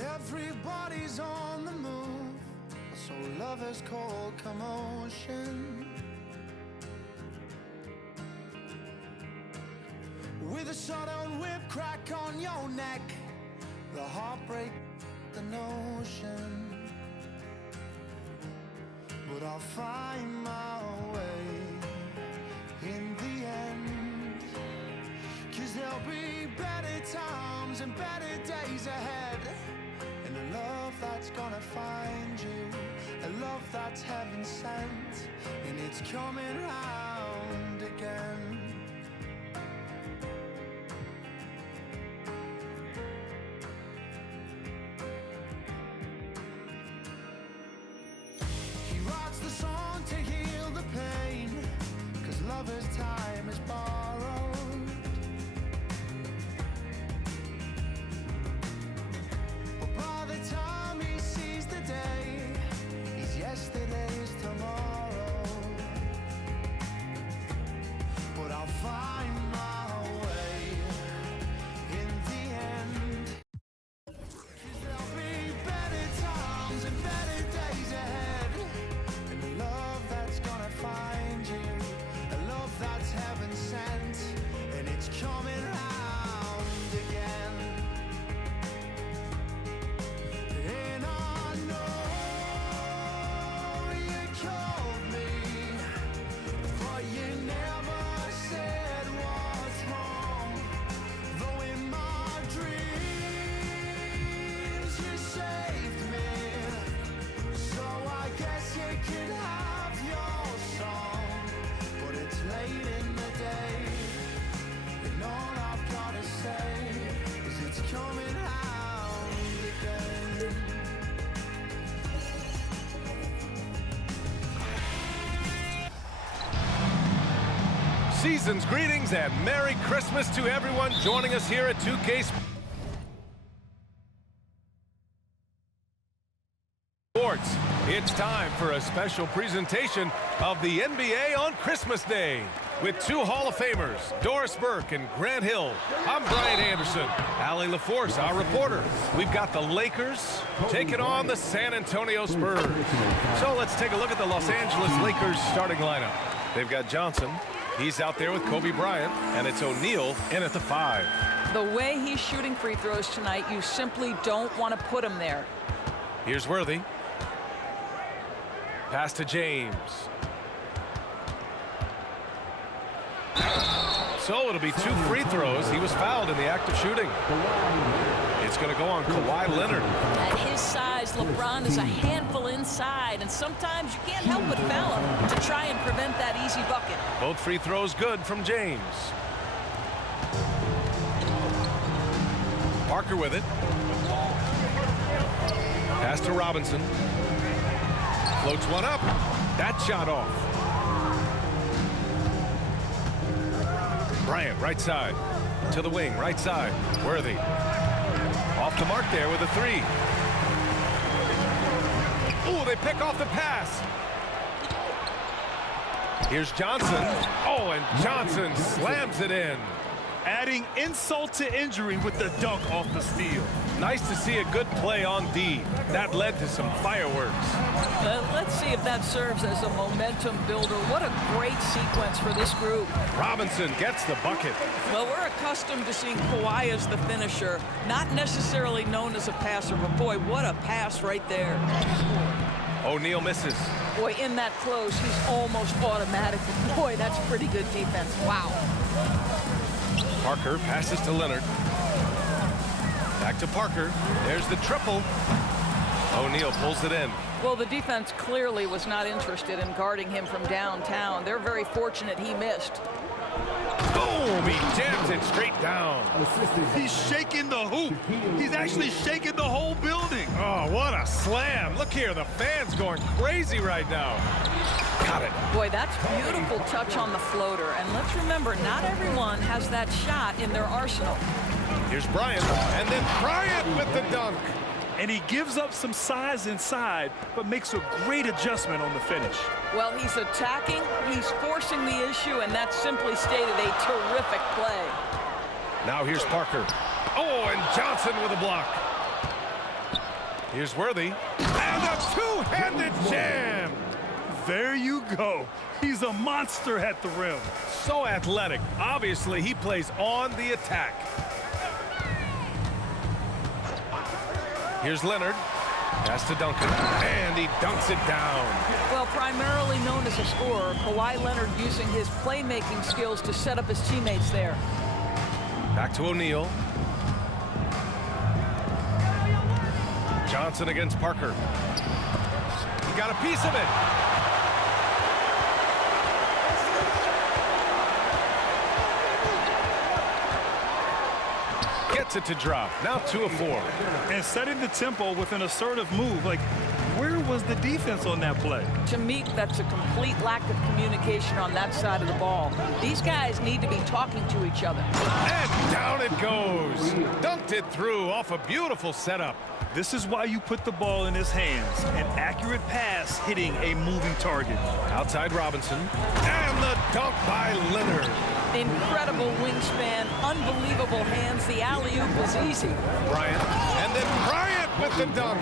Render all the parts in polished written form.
Everybody's on the move, so love has called commotion. With a sudden whip crack on your neck, the heartbreak, the notion. But I'll find my way in the end, 'cause there'll be better times and better days ahead. And a love that's gonna find you, a love that's heaven sent, and it's coming round again. He writes the song to heal the pain, 'cause lover's time is borrowed. But by the time he sees the day, he's yesterday's tomorrow. But I'll find my way in the end, 'cause there'll be better times and better days ahead. And a love that's gonna find you, a love that's heaven sent, and it's coming round again. And I know you called me, but you never said what's wrong. Though in my dreams you saved me, so I guess you can have your song. But it's late in the day, and all I've gotta say is it's coming round again. Season's greetings and Merry Christmas to everyone joining us here at 2K Sports. It's time for a special presentation of the NBA on Christmas Day with two Hall of Famers, Doris Burke and Grant Hill. I'm Bryant Anderson. Allie LaForce, our reporter. We've got the Lakers taking on the San Antonio Spurs. So let's take a look at the Los Angeles Lakers starting lineup. They've got Johnson. He's out there with Kobe Bryant, and it's O'Neal in at the 5. The way he's shooting free throws tonight, you simply don't want to put him there. Here's Worthy. Pass to James. So it'll be 2 free throws. He was fouled in the act of shooting. It's going to go on Kawhi Leonard. At his size, LeBron is a handful inside, and sometimes you can't help but foul him to try and prevent that easy bucket. Both free throws good from James. Parker with it. Pass to Robinson. Floats one up. That shot off. Bryant, right side. To the wing, right side. Worthy. Off the mark there with a 3. Ooh, they pick off the pass. Here's Johnson. Oh, and Johnson slams it in. Adding insult to injury with the dunk off the steal. Nice to see a good play on D. That led to some fireworks. Let's see if that serves as a momentum builder. What a great sequence for this group. Robinson gets the bucket. Well, we're accustomed to seeing Kawhi as the finisher, not necessarily known as a passer, but boy, what a pass right there. O'Neal misses. Boy, in that close, he's almost automatic. Boy, that's pretty good defense. Wow. Parker passes to Leonard. Back to Parker. There's the triple. O'Neal pulls it in. Well, the defense clearly was not interested in guarding him from downtown. They're very fortunate he missed. Boom! He jams it straight down. He's shaking the hoop. He's actually shaking the whole building. Oh, what a slam. Look here, the fans going crazy right now. Got it. Boy, that's beautiful touch on the floater. And let's remember, not everyone has that shot in their arsenal. Here's Bryant, and then Bryant with the dunk. And he gives up some size inside, but makes a great adjustment on the finish. Well, he's attacking, he's forcing the issue, and that simply stated a terrific play. Now here's Parker. Oh, and Johnson with a block. Here's Worthy. And a two-handed jam. There you go. He's a monster at the rim. So athletic. Obviously, he plays on the attack. Here's Leonard. Pass to Duncan. And he dunks it down. Well, primarily known as a scorer, Kawhi Leonard using his playmaking skills to set up his teammates there. Back to O'Neal. Johnson against Parker. He got a piece of it. Gets it to drop. Now 2 of 4. And setting the tempo with an assertive move. Like, where was the defense on that play? To me, that's a complete lack of communication on that side of the ball. These guys need to be talking to each other. And down it goes. Dunked it through off a beautiful setup. This is why you put the ball in his hands. An accurate pass hitting a moving target. Outside Robinson. And the dunk by Leonard. Incredible wingspan, unbelievable hands. The alley-oop was easy. Bryant. And then Bryant with the dunk.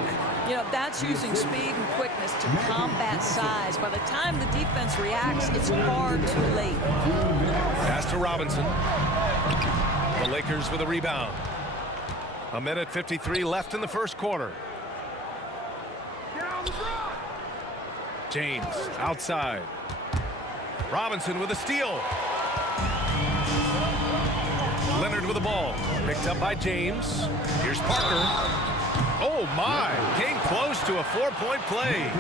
You know, that's using speed and quickness to combat size. By the time the defense reacts, it's far too late. Pass to Robinson. The Lakers with a rebound. 1:53 left in the first quarter. James outside. Robinson with a steal. Leonard with the ball. Picked up by James. Here's Parker. Oh, my. Came close to a 4-point play.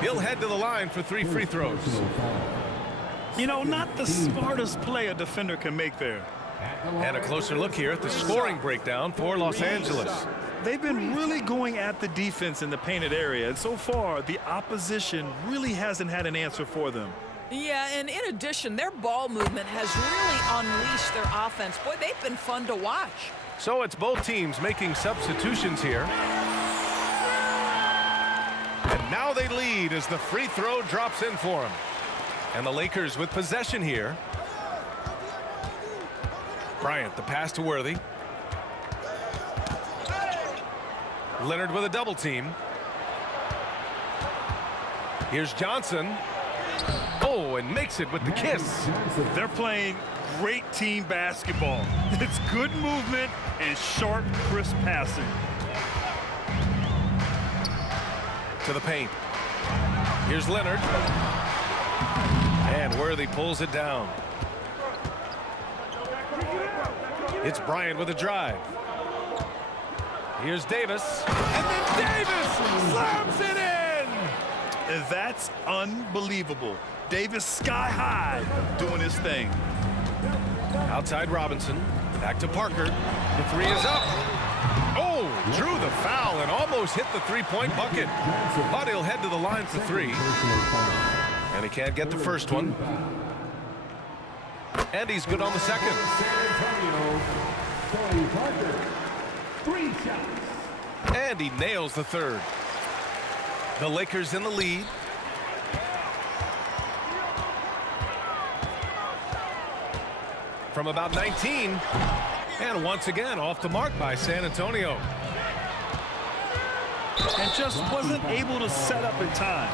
He'll head to the line for 3 free throws. You know, not the smartest play a defender can make there. And a closer look here at the scoring breakdown for Los Angeles. They've been really going at the defense in the painted area, and so far, the opposition really hasn't had an answer for them. Yeah, and in addition, their ball movement has really unleashed their offense. Boy, they've been fun to watch. So it's both teams making substitutions here. And now they lead as the free throw drops in for them. And the Lakers with possession here. Bryant, the pass to Worthy. Leonard with a double team. Here's Johnson. Oh, and makes it with the kiss. They're playing great team basketball. It's good movement and sharp, crisp passing. To the paint. Here's Leonard. And Worthy pulls it down. It's Bryant with a drive. Here's Davis. And then Davis slams it in! That's unbelievable. Davis sky high doing his thing. Outside Robinson. Back to Parker. The three is up. Oh, drew the foul and almost hit the three-point bucket. But he'll head to the line for 3. And he can't get the first one. And he's good on the second. And he nails the third. The Lakers in the lead. From about 19. And once again off the mark by San Antonio. And just wasn't able to set up in time.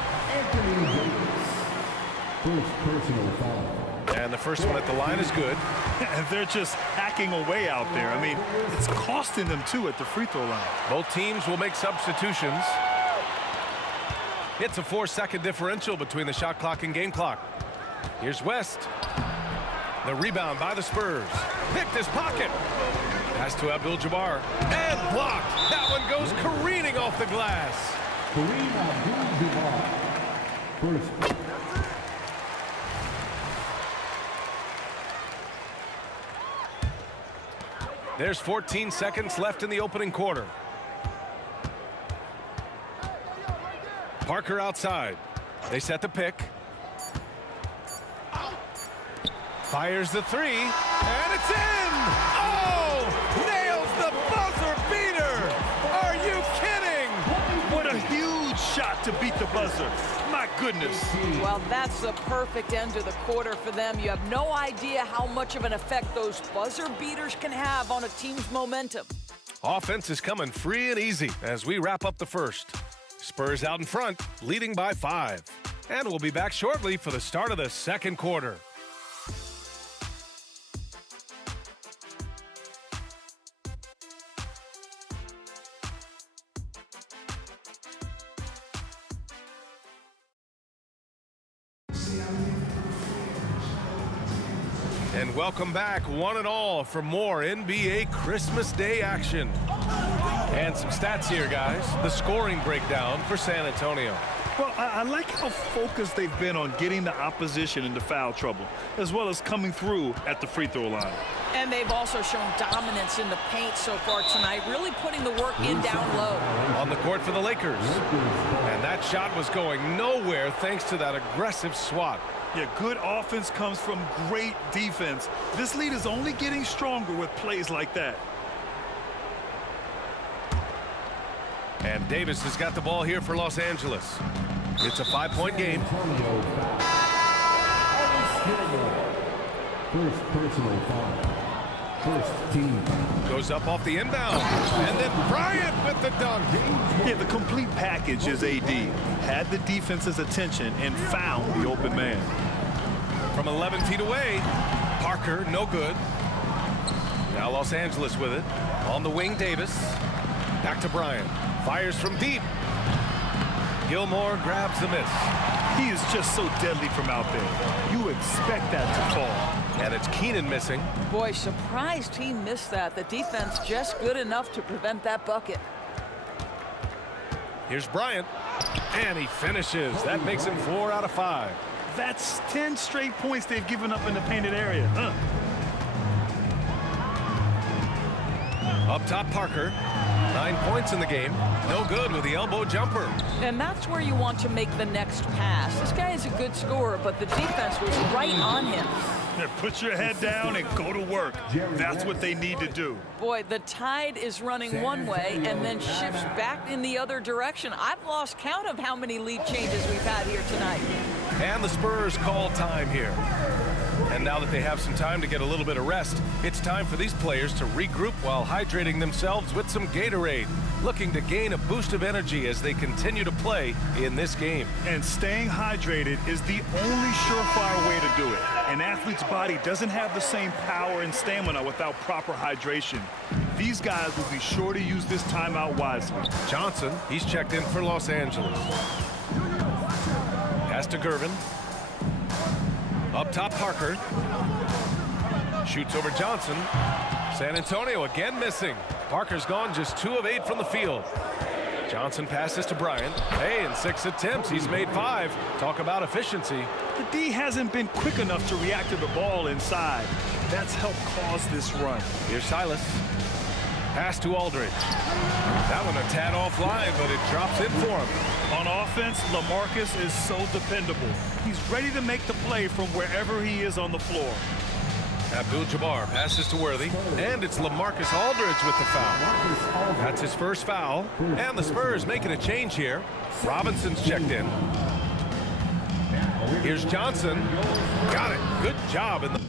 First personal foul. And the first one at the line is good. And they're just hacking away out there. I mean, it's costing them too at the free throw line. Both teams will make substitutions. It's a 4-second differential between the shot clock and game clock. Here's West. The rebound by the Spurs. Picked his pocket. Pass to Abdul-Jabbar. And blocked. That one goes careening off the glass. First. There's 14 seconds left in the opening quarter. Parker outside. They set the pick. Fires the three. And it's in! Oh! Nails the buzzer beater! Are you kidding? What a huge shot to beat the buzzer. My goodness. Well, that's the perfect end to the quarter for them. You have no idea how much of an effect those buzzer beaters can have on a team's momentum. Offense is coming free and easy as we wrap up the first. Spurs out in front, leading by 5. And we'll be back shortly for the start of the second quarter. And welcome back, one and all, for more NBA Christmas Day action. And some stats here, guys. The scoring breakdown for San Antonio. Well, I like how focused they've been on getting the opposition into foul trouble, as well as coming through at the free throw line. And they've also shown dominance in the paint so far tonight, really putting the work in down low. On the court for the Lakers. And that shot was going nowhere thanks to that aggressive swat. Yeah, good offense comes from great defense. This lead is only getting stronger with plays like that. And Davis has got the ball here for Los Angeles. It's a 5-point game. First personal foul. First team foul. Goes up off the inbound. And then Bryant with the dunk. Yeah, the complete package is AD. Had the defense's attention and found the open man. From 11 feet away, Parker, no good. Now Los Angeles with it. On the wing, Davis. Back to Bryant. Fires from deep. Gilmore grabs the miss. He is just so deadly from out there. You expect that to fall. And it's Keenan missing. Boy, surprised he missed that. The defense just good enough to prevent that bucket. Here's Bryant. And he finishes. That makes him 4 out of 5. That's 10 straight points they've given up in the painted area. Up top, Parker. 9 points in the game. No good with the elbow jumper. And that's where you want to make the next pass. This guy is a good scorer, but the defense was right on him. Yeah, put your head down and go to work. That's what they need to do. Boy, the tide is running one way and then shifts back in the other direction. I've lost count of how many lead changes we've had here tonight. And the Spurs call time here. And now that they have some time to get a little bit of rest, it's time for these players to regroup while hydrating themselves with some Gatorade, looking to gain a boost of energy as they continue to play in this game. And staying hydrated is the only surefire way to do it. An athlete's body doesn't have the same power and stamina without proper hydration. These guys will be sure to use this timeout wisely. Johnson, he's checked in for Los Angeles. Pass to Gervin. Up top, Parker. Shoots over Johnson. San Antonio again missing. Parker's gone just 2 of 8 from the field. Johnson passes to Bryant. Hey, in 6 attempts, he's made 5. Talk about efficiency. The D hasn't been quick enough to react to the ball inside. That's helped cause this run. Here's Silas. Pass to Aldridge. That one a tad offline, but it drops in for him. On offense, LaMarcus is so dependable. He's ready to make the play from wherever he is on the floor. Abdul-Jabbar passes to Worthy, and it's LaMarcus Aldridge with the foul. That's his first foul, and the Spurs making a change here. Robinson's checked in. Here's Johnson. Got it. Good job in the...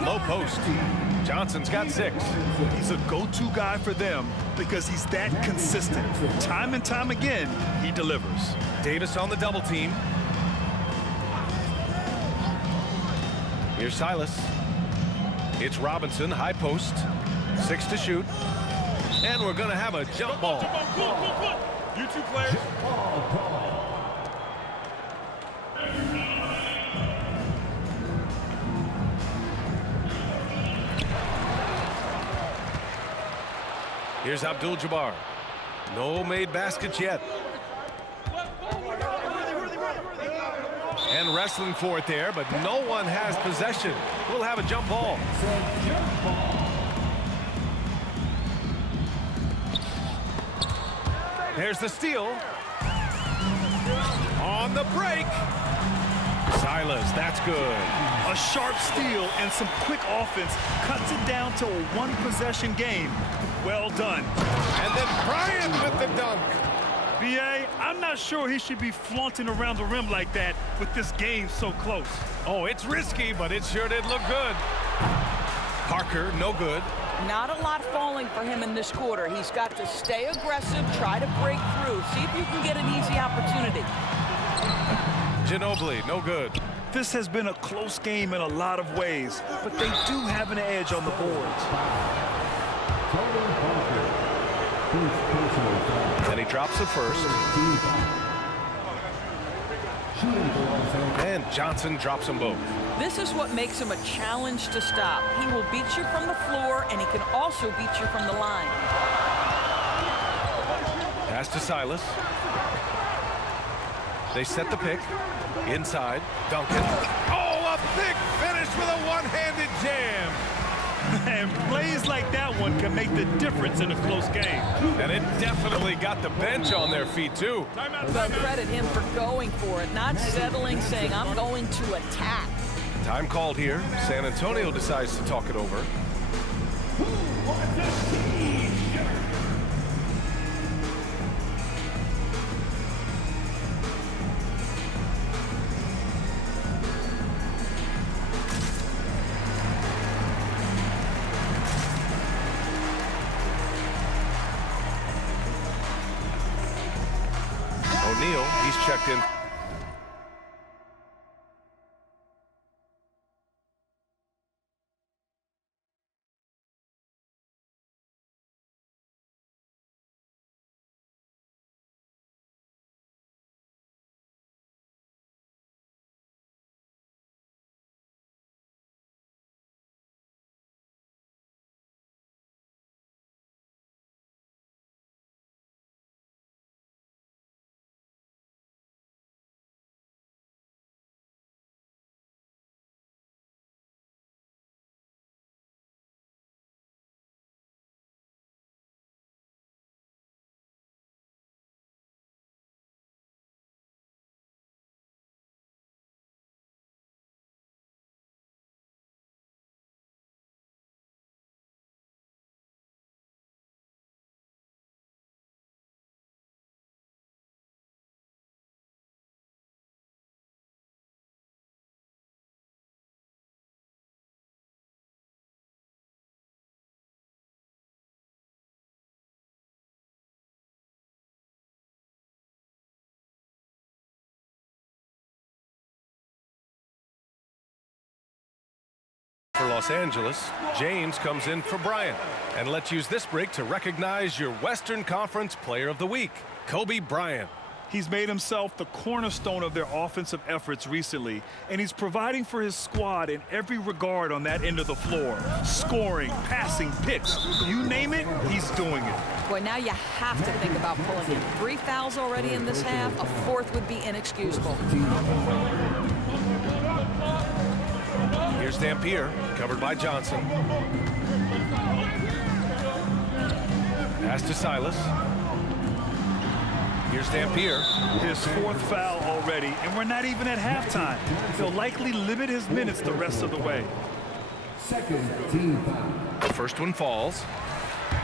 Low post. Johnson's got 6. He's a go-to guy for them because he's that consistent. Time and time again, he delivers. Davis on the double team. Here's Silas. It's Robinson, high post. 6 to shoot. And we're going to have a jump ball. You two players. Here's Abdul-Jabbar. No made baskets yet. And wrestling for it there, but no one has possession. We'll have a jump ball. There's the steal. On the break. Silas, that's good. A sharp steal and some quick offense cuts it down to a one-possession game. Well done. And then Bryant with the dunk. B.A., I'm not sure he should be flaunting around the rim like that with this game so close. Oh, it's risky, but it sure did look good. Parker, no good. Not a lot falling for him in this quarter. He's got to stay aggressive, try to break through, see if you can get an easy opportunity. Ginobili, no good. This has been a close game in a lot of ways, but they do have an edge on the boards. And he drops the first. And Johnson drops them both. This is what makes him a challenge to stop. He will beat you from the floor, and he can also beat you from the line. Pass to Silas. They set the pick. Inside, Duncan. Oh, a big finish with a one-handed jam. And plays like that one can make the difference in a close game. And it definitely got the bench on their feet, too. But credit him for going for it, not settling, saying, I'm going to attack. Time called here. San Antonio decides to talk it over. O'Neal, he's checked in. For Los Angeles, James comes in for Bryant. And let's use this break to recognize your Western Conference Player of the Week, Kobe Bryant. He's made himself the cornerstone of their offensive efforts recently, and he's providing for his squad in every regard on that end of the floor. Scoring, passing, picks, you name it, he's doing it. Boy, now you have to think about pulling him. 3 fouls already in this half. A 4th would be inexcusable. Here's Dampier, covered by Johnson. Pass to Silas. Here's Dampier. His 4th foul already, and we're not even at halftime. He'll likely limit his minutes the rest of the way. Second team foul. The first one falls.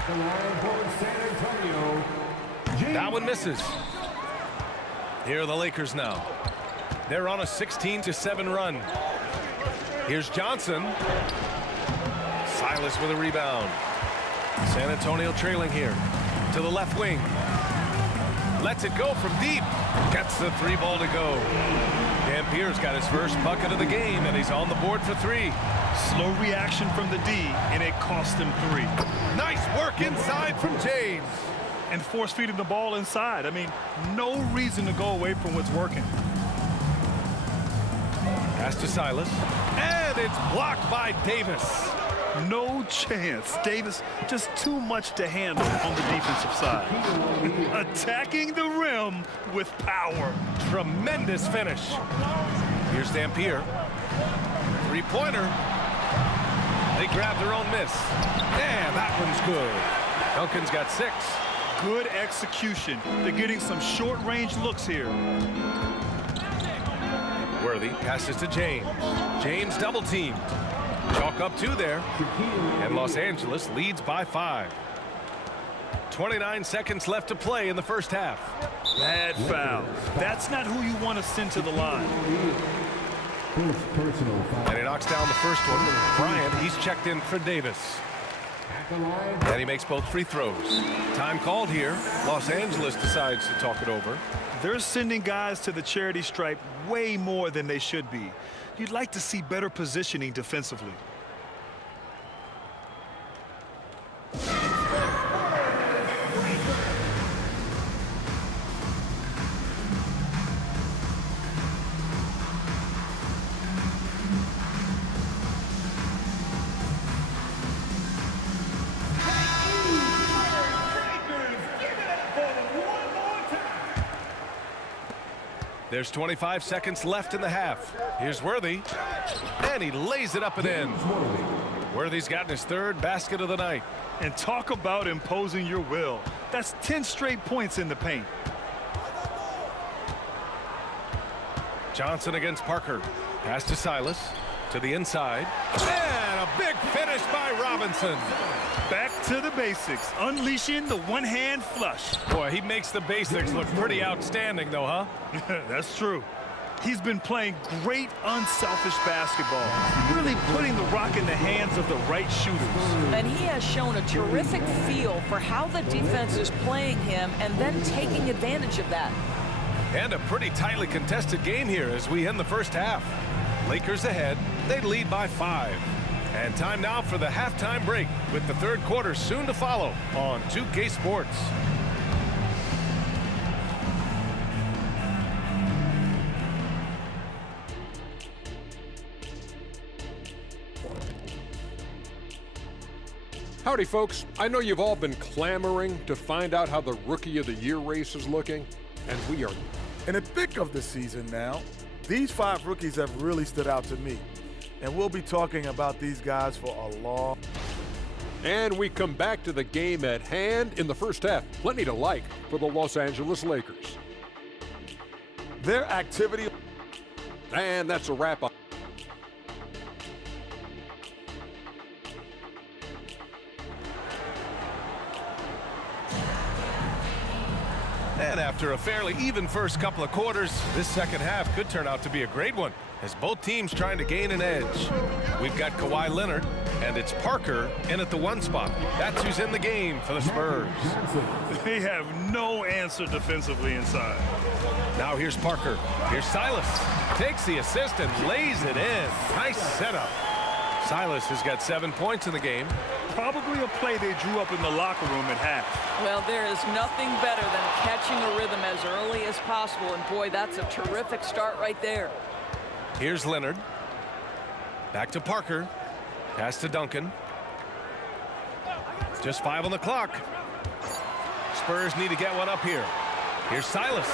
The line for San Antonio. That one misses. Here are the Lakers now. They're on a 16-7 run. Here's Johnson. Silas with a rebound. San Antonio trailing here. To the left wing. Lets it go from deep. Gets the 3 ball to go. Dampier's got his first bucket of the game, and he's on the board for 3. Slow reaction from the D, and it cost him 3. Nice work inside from James. And force feeding the ball inside. I mean, no reason to go away from what's working. Pass to Silas. And it's blocked by Davis. No chance. Davis just too much to handle on the defensive side. Attacking the rim with power. Tremendous finish. Here's Dampier. Three-pointer. They grab their own miss. And that one's good. Duncan's got 6. Good execution. They're getting some short-range looks here. Worthy passes to James. James double-teamed. Chalk up 2 there. And Los Angeles leads by 5. 29 seconds left to play in the first half. Bad foul. That's not who you want to send to the line. And he knocks down the first one. Bryant, he's checked in for Davis. And he makes both free throws. Time called here. Los Angeles decides to talk it over. They're sending guys to the charity stripe way more than they should be. You'd like to see better positioning defensively. There's 25 seconds left in the half. Here's Worthy. And he lays it up and in. Worthy's gotten his 3rd basket of the night. And talk about imposing your will. That's 10 straight points in the paint. Johnson against Parker. Pass to Silas. To the inside. And a big finish by Robinson. Back to the basics. Unleashing the one-hand flush. Boy, he makes the basics look pretty outstanding, though, huh? That's true. He's been playing great, unselfish basketball. Really putting the rock in the hands of the right shooters. And he has shown a terrific feel for how the defense is playing him and then taking advantage of that. And a pretty tightly contested game here as we end the first half. Lakers ahead. They lead by 5. And time now for the halftime break with the 3rd quarter soon to follow on 2K Sports. Howdy, folks. I know you've all been clamoring to find out how the Rookie of the Year race is looking, and we are in the thick of the season now. These 5 rookies have really stood out to me, and we'll be talking about these guys for a long. And we come back to the game at hand in the first half. Plenty to like for the Los Angeles Lakers. Their activity. And that's a wrap up. And after a fairly even first couple of quarters, this second half could turn out to be a great one as both teams trying to gain an edge. We've got Kawhi Leonard, and it's Parker in at the 1 spot. That's who's in the game for the Spurs. They have no answer defensively inside. Now here's Parker. Here's Silas. Takes the assist and lays it in. Nice setup. Silas has got 7 points in the game. Probably a play they drew up in the locker room at half. Well, there is nothing better than catching a rhythm as early as possible. And boy, that's a terrific start right there. Here's Leonard. Back to Parker. Pass to Duncan. Just 5 on the clock. Spurs need to get one up here. Here's Silas.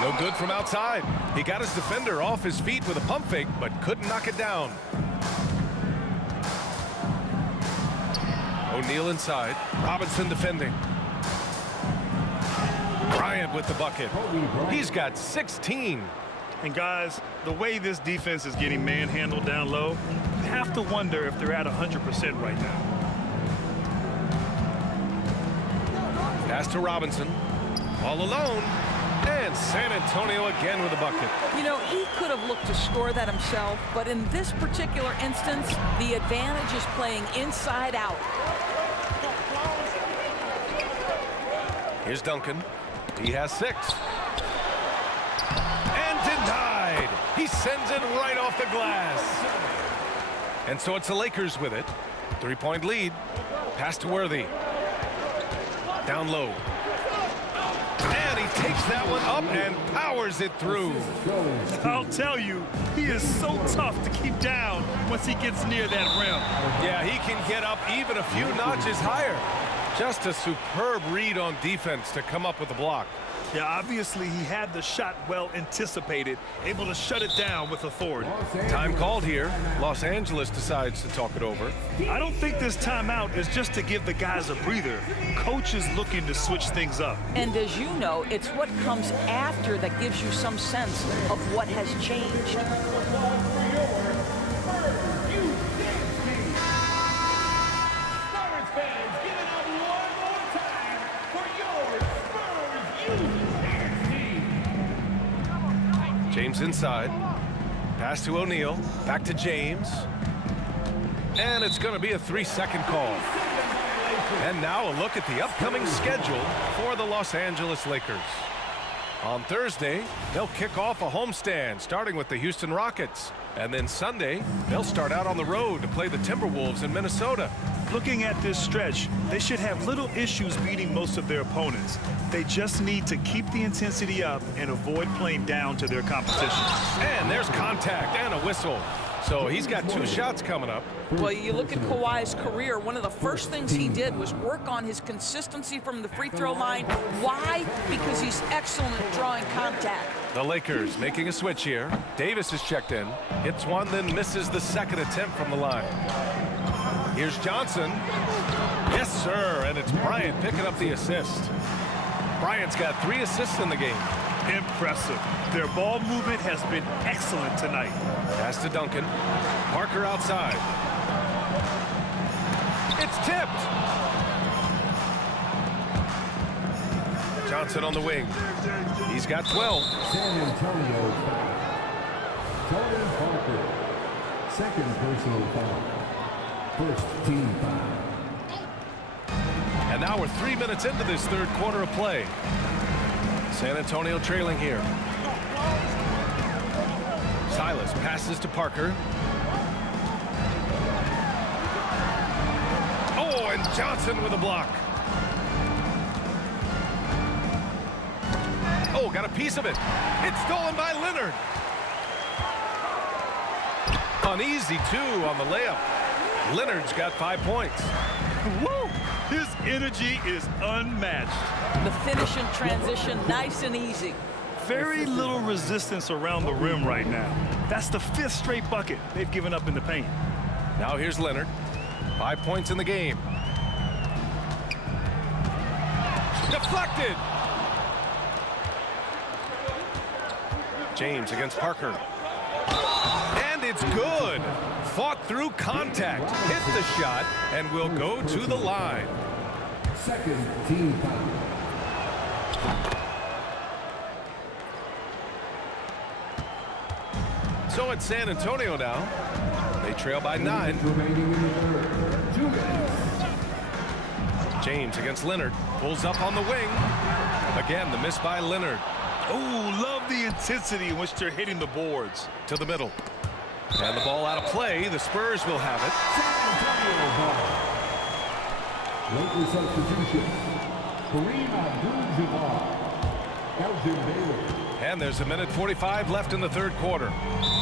No good from outside. He got his defender off his feet with a pump fake, but couldn't knock it down. O'Neal inside. Robinson defending. Bryant with the bucket. He's got 16. And guys, the way this defense is getting manhandled down low, you have to wonder if they're at 100% right now. Pass to Robinson. All alone. And San Antonio again with a bucket. You know, he could have looked to score that himself, but in this particular instance, the advantage is playing inside out. Here's Duncan. He has 6. And denied. He sends it right off the glass. And so it's the Lakers with it. 3-point lead. Pass to Worthy. Down low. And he takes that one up and powers it through. I'll tell you, he is so tough to keep down once he gets near that rim. Yeah, he can get up even a few notches higher. Just a superb read on defense to come up with the block. Yeah, obviously he had the shot well anticipated, able to shut it down with authority. Time called here. Los Angeles decides to talk it over. I don't think this timeout is just to give the guys a breather. Coach is looking to switch things up. And as you know, it's what comes after that gives you some sense of what has changed. James inside. Pass to O'Neal. Back to James. And it's going to be a 3-second call. And now a look at the upcoming schedule for the Los Angeles Lakers. On Thursday, they'll kick off a homestand, starting with the Houston Rockets. And then Sunday, they'll start out on the road to play the Timberwolves in Minnesota. Looking at this stretch, they should have little issues beating most of their opponents. They just need to keep the intensity up and avoid playing down to their competition. And there's contact and a whistle. So he's got 2 shots coming up. Well, you look at Kawai's career, one of the first things he did was work on his consistency from the free throw line. Why? Because he's excellent at drawing contact. The Lakers making a switch here. Davis is checked in. Hits one, then misses the second attempt from the line. Here's Johnson. Yes, sir. And it's Bryant picking up the assist. Bryant's got 3 assists in the game. Impressive. Their ball movement has been excellent tonight. Pass to Duncan. Parker outside. It's tipped. Johnson on the wing. He's got 12. San Antonio foul. Jordan Parker. Second personal foul. First team foul. And now we're 3 minutes into this third quarter of play. San Antonio trailing here. Silas passes to Parker. Oh, and Johnson with a block. Oh, got a piece of it. It's stolen by Leonard. Uneasy, too, on the layup. Leonard's got 5 points. Woo! His energy is unmatched. The finish in transition, nice and easy. Very little resistance around the rim right now. That's the 5th straight bucket they've given up in the paint. Now here's Leonard. 5 points in the game. Deflected. James against Parker. And it's good. Fought through contact. Hit the shot and will go to the line. Second team foul. So it's San Antonio now. They trail by 9. Remaining in the third. 2 minutes. James against Leonard. Pulls up on the wing. Again, the miss by Leonard. Oh, love the intensity in which they're hitting the boards. To the middle. And the ball out of play. The Spurs will have it. Lakers substitution. Kareem Abdul-Jabbar. Elgin Baylor. And there's 1:45 left in the third quarter.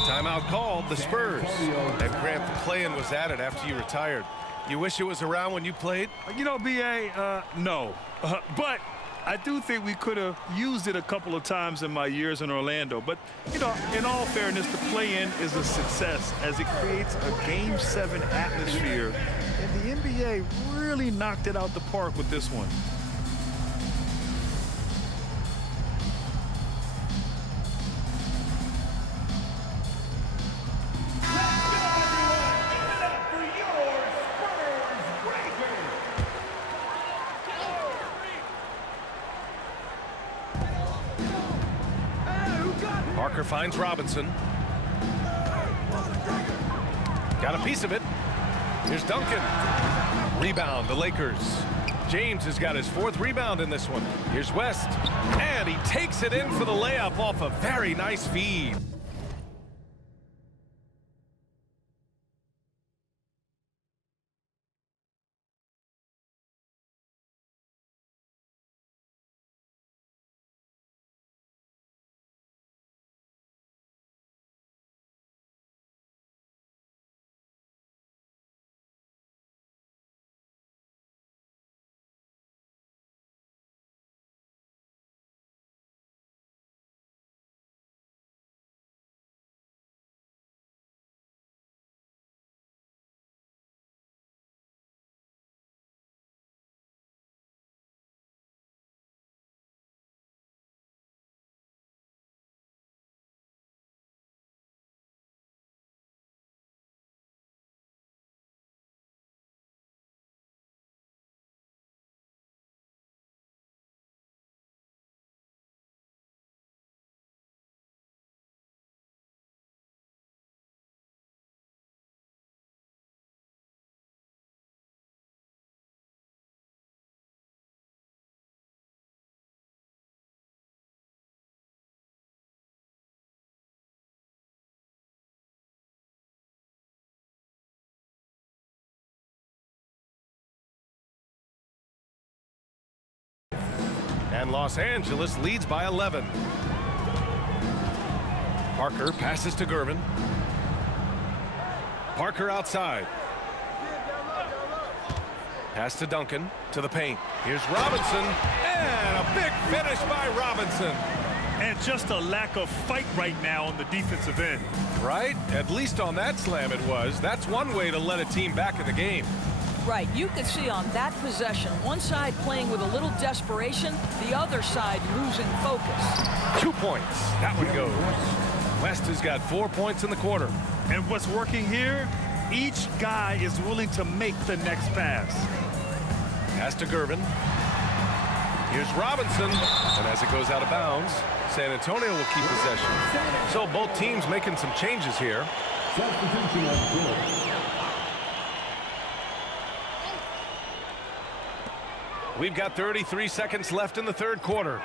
Timeout called, the Spurs. And Grant, the play-in was added after you retired. You wish it was around when you played? You know, B.A., no. But I do think we could have used it a couple of times in my years in Orlando. But, you know, in all fairness, the play-in is a success as it creates a Game 7 atmosphere. And the NBA really knocked it out the park with this one. Parker finds Robinson. Got a piece of it. Here's Duncan. Rebound, the Lakers. James has got his 4th rebound in this one. Here's West. And he takes it in for the layup off a very nice feed. And Los Angeles leads by 11. Parker passes to Gervin. Parker outside. Pass to Duncan, to the paint. Here's Robinson, and a big finish by Robinson. And just a lack of fight right now on the defensive end. Right? At least on that slam it was. That's one way to let a team back in the game. Right, you could see on that possession, one side playing with a little desperation, the other side losing focus. 2 points. That one goes. West has got 4 points in the quarter. And what's working here? Each guy is willing to make the next pass. Pass to Gervin. Here's Robinson. And as it goes out of bounds, San Antonio will keep possession. So both teams making some changes here. Substitution on court. We've got 33 seconds left in the third quarter.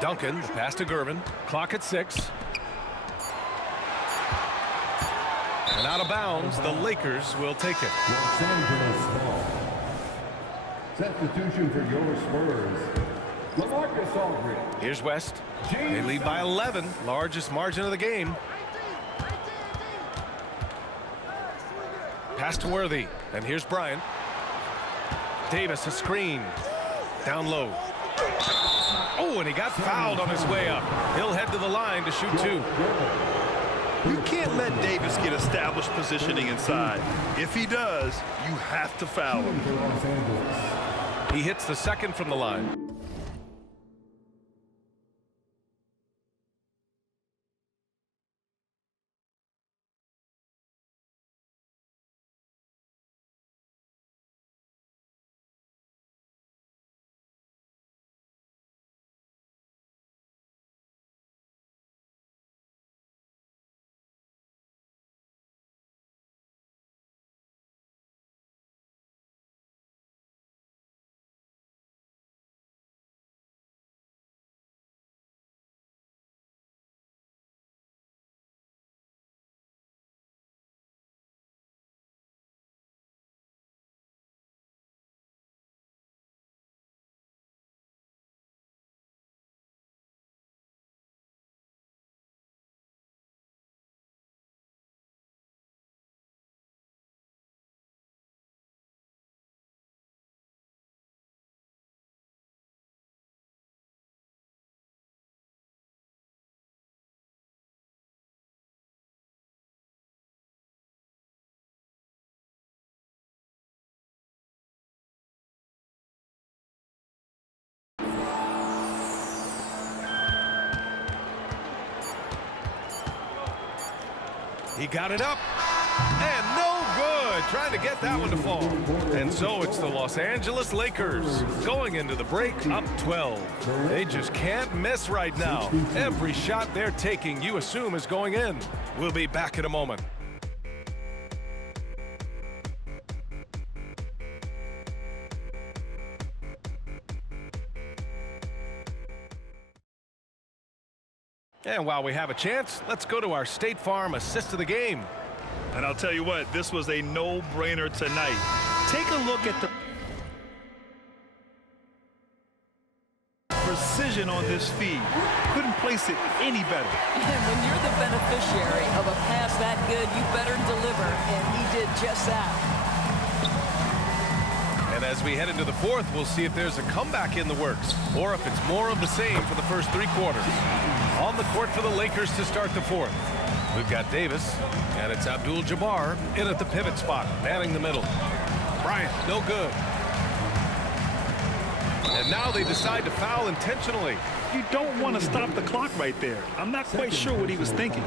Duncan, the pass to Gervin. Clock at 6. And out of bounds, the Lakers will take it. Los Angeles ball. Substitution for your Spurs. LaMarcus Aldridge. Here's West. They lead by 11, largest margin of the game. Pass to Worthy, and here's Bryant. Davis, a screen. Down low. Oh, and he got fouled on his way up. He'll head to the line to shoot 2. You can't let Davis get established positioning inside. If he does, you have to foul him. For Los Angeles. He hits the second from the line. He got it up, and no good. Trying to get that one to fall. And so it's the Los Angeles Lakers going into the break up 12. They just can't miss right now. Every shot they're taking, you assume, is going in. We'll be back in a moment. And while we have a chance, let's go to our State Farm assist of the game. And I'll tell you what, this was a no-brainer tonight. Take a look at the precision on this feed. Couldn't place it any better. And when you're the beneficiary of a pass that good, you better deliver, and he did just that. And as we head into the fourth, we'll see if there's a comeback in the works or if it's more of the same for the first 3 quarters. On the court for the Lakers to start the fourth. We've got Davis, and it's Abdul-Jabbar in at the pivot spot, manning the middle. Bryant, no good. And now they decide to foul intentionally. You don't want to stop the clock right there. I'm not quite sure what he was thinking.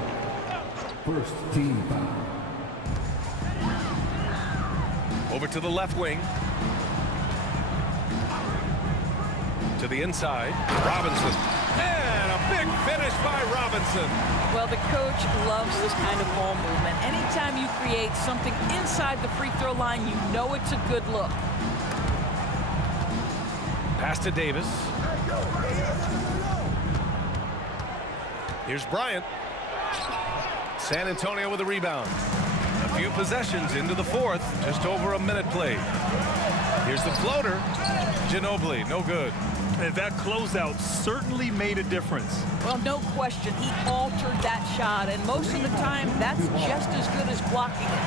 First team foul. Over to the left wing. To the inside, Robinson. And a big finish by Robinson. Well, the coach loves this kind of ball movement. Anytime you create something inside the free throw line, you know it's a good look. Pass to Davis. Here's Bryant. San Antonio with a rebound. A few possessions into the fourth, just over a minute played. Here's the floater. Ginobili, no good. And that closeout certainly made a difference. Well, no question, he altered that shot, and most of the time, that's just as good as blocking it.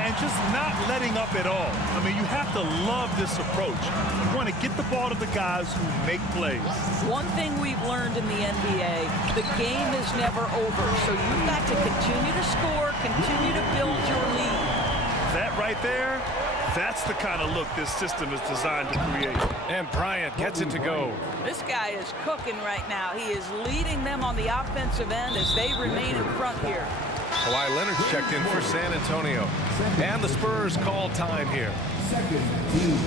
And just not letting up at all. I mean, you have to love this approach. You want to get the ball to the guys who make plays. One thing we've learned in the NBA, the game is never over, so you've got to continue to score, continue to build your lead. That right there, that's the kind of look this system is designed to create. And Bryant gets it to go. This guy is cooking right now. He is leading them on the offensive end as they remain in front here. Kawhi Leonard's checked in for San Antonio. And the Spurs call time here. Second team.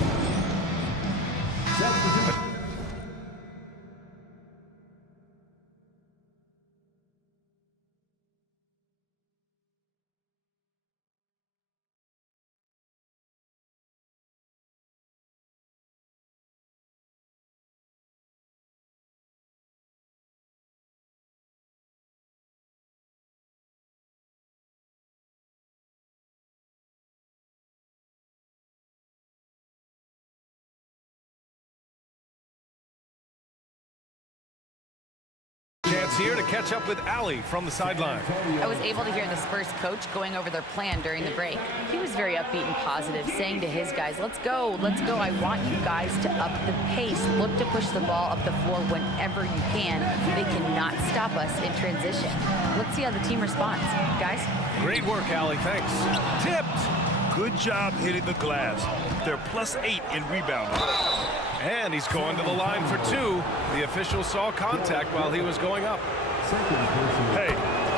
Chance here to catch up with Allie from the sideline. I was able to hear the Spurs coach going over their plan during the break. He was very upbeat and positive, saying to his guys, let's go, let's go. I want you guys to up the pace. Look to push the ball up the floor whenever you can. They cannot stop us in transition. Let's see how the team responds. Guys? Great work, Allie. Thanks. Tipped. Good job hitting the glass. They're +8 in rebounding. And he's going to the line for two. The official saw contact while he was going up. Hey,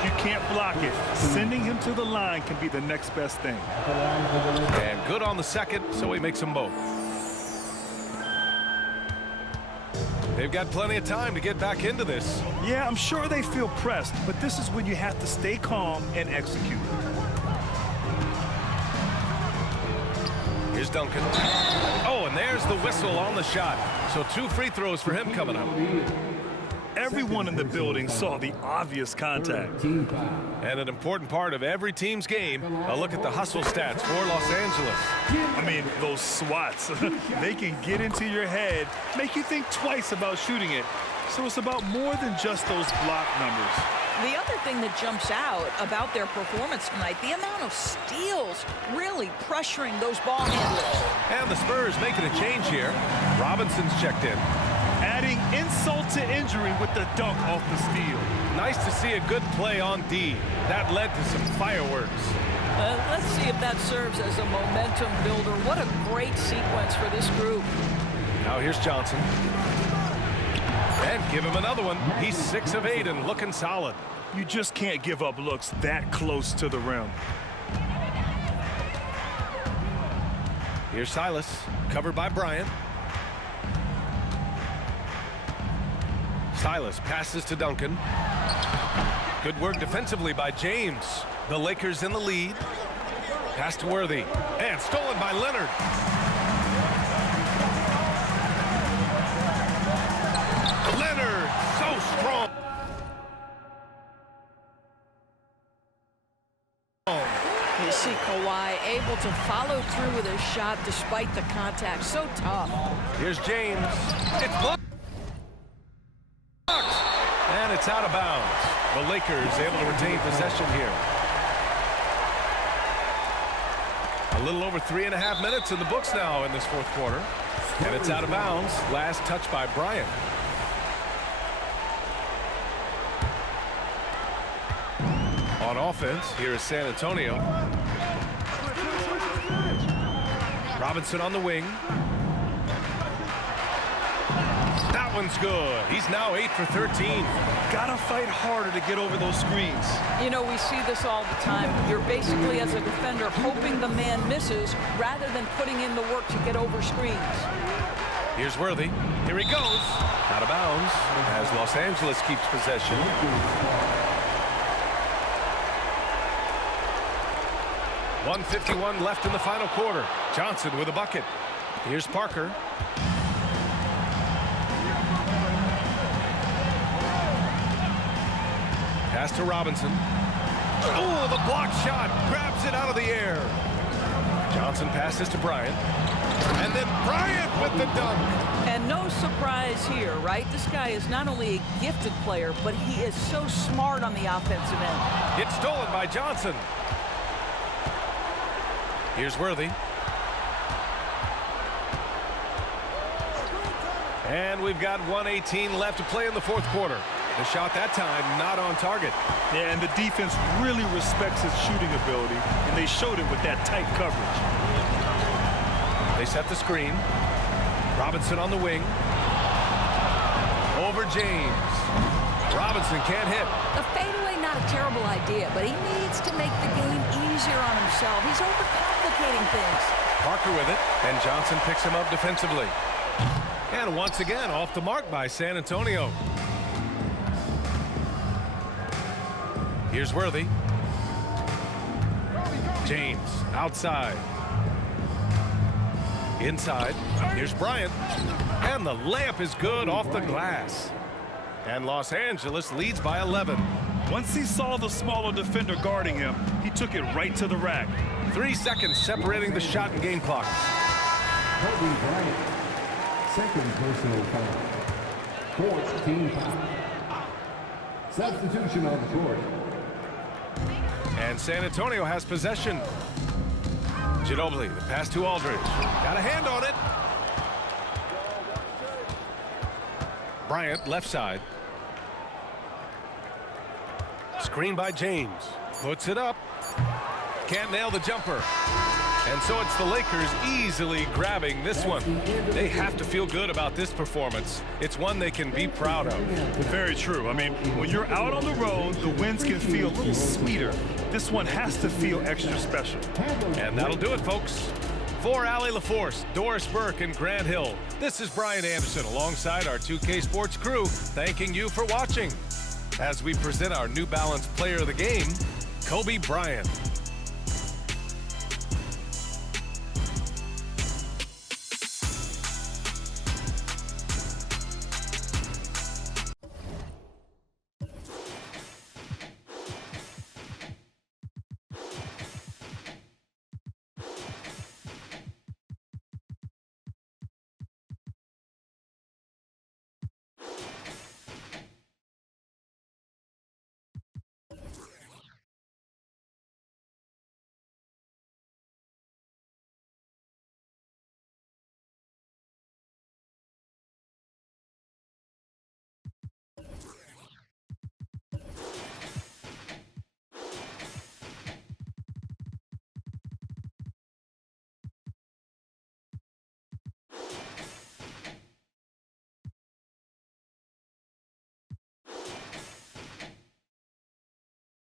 you can't block it. Sending him to the line can be the next best thing. And good on the second, so he makes them both. They've got plenty of time to get back into this. Yeah, I'm sure they feel pressed, but this is when you have to stay calm and execute. Here's Duncan. Oh, and there's the whistle on the shot. So 2 free throws for him coming up. Everyone in the building saw the obvious contact. And an important part of every team's game, a look at the hustle stats for Los Angeles. I mean, those swats, they can get into your head, make you think twice about shooting it. So it's about more than just those block numbers. The other thing that jumps out about their performance tonight, the amount of steals really pressuring those ball handlers. And the Spurs making a change here. Robinson's checked in. Adding insult to injury with the dunk off the steal. Nice to see a good play on D. That led to some fireworks. Let's see if that serves as a momentum builder. What a great sequence for this group. Now here's Johnson. And give him another one. He's 6 of 8 and looking solid. You just can't give up looks that close to the rim. Here's Silas, covered by Bryant. Silas passes to Duncan. Good work defensively by James. The Lakers in the lead. Pass to Worthy. And stolen by Leonard. Leonard, so strong. You see Kawai able to follow through with his shot despite the contact. So tough. Here's James. It's blocked. And it's out of bounds. The Lakers able to retain possession here. A little over 3.5 minutes in the books now in this fourth quarter. And it's out of bounds. Last touch by Bryant. On offense, here is San Antonio. Robinson on the wing. That one's good. He's now 8 for 13. Gotta fight harder to get over those screens. You know, we see this all the time. You're basically, as a defender, hoping the man misses rather than putting in the work to get over screens. Here's Worthy. Here he goes. Out of bounds as Los Angeles keeps possession. 1:51 left in the final quarter. Johnson with a bucket. Here's Parker. Pass to Robinson. Oh, the block shot. Grabs it out of the air. Johnson passes to Bryant. And then Bryant with the dunk. And no surprise here, right? This guy is not only a gifted player, but he is so smart on the offensive end. It's stolen by Johnson. Here's Worthy. And we've got 1:18 left to play in the fourth quarter. The shot that time not on target. Yeah, and the defense really respects his shooting ability, and they showed it with that tight coverage. They set the screen. Robinson on the wing. Over James. Robinson can't hit. The fadeaway, not a terrible idea, but he needs to make the game easier on himself. He's overcomplicating things. Parker with it, and Johnson picks him up defensively. And once again, off the mark by San Antonio. Here's Worthy. James outside. Inside. Here's Bryant. And the layup is good off the glass. And Los Angeles leads by 11. Once he saw the smaller defender guarding him, he took it right to the rack. 3 seconds separating the shot and game clock. Kobe Bryant. Second personal foul. Fourth team foul. Substitution on the court. And San Antonio has possession. Ginobili, the pass to Aldridge. Got a hand on it. Bryant, left side. Screen by James. Puts it up. Can't nail the jumper. And so it's the Lakers easily grabbing this one. They have to feel good about this performance. It's one they can be proud of. Very true. I mean, when you're out on the road, the wins can feel a little sweeter. This one has to feel extra special. And that'll do it, folks. For Allie LaForce, Doris Burke, and Grant Hill, this is Bryant Anderson alongside our 2K Sports crew, thanking you for watching as we present our New Balance Player of the Game, Kobe Bryant.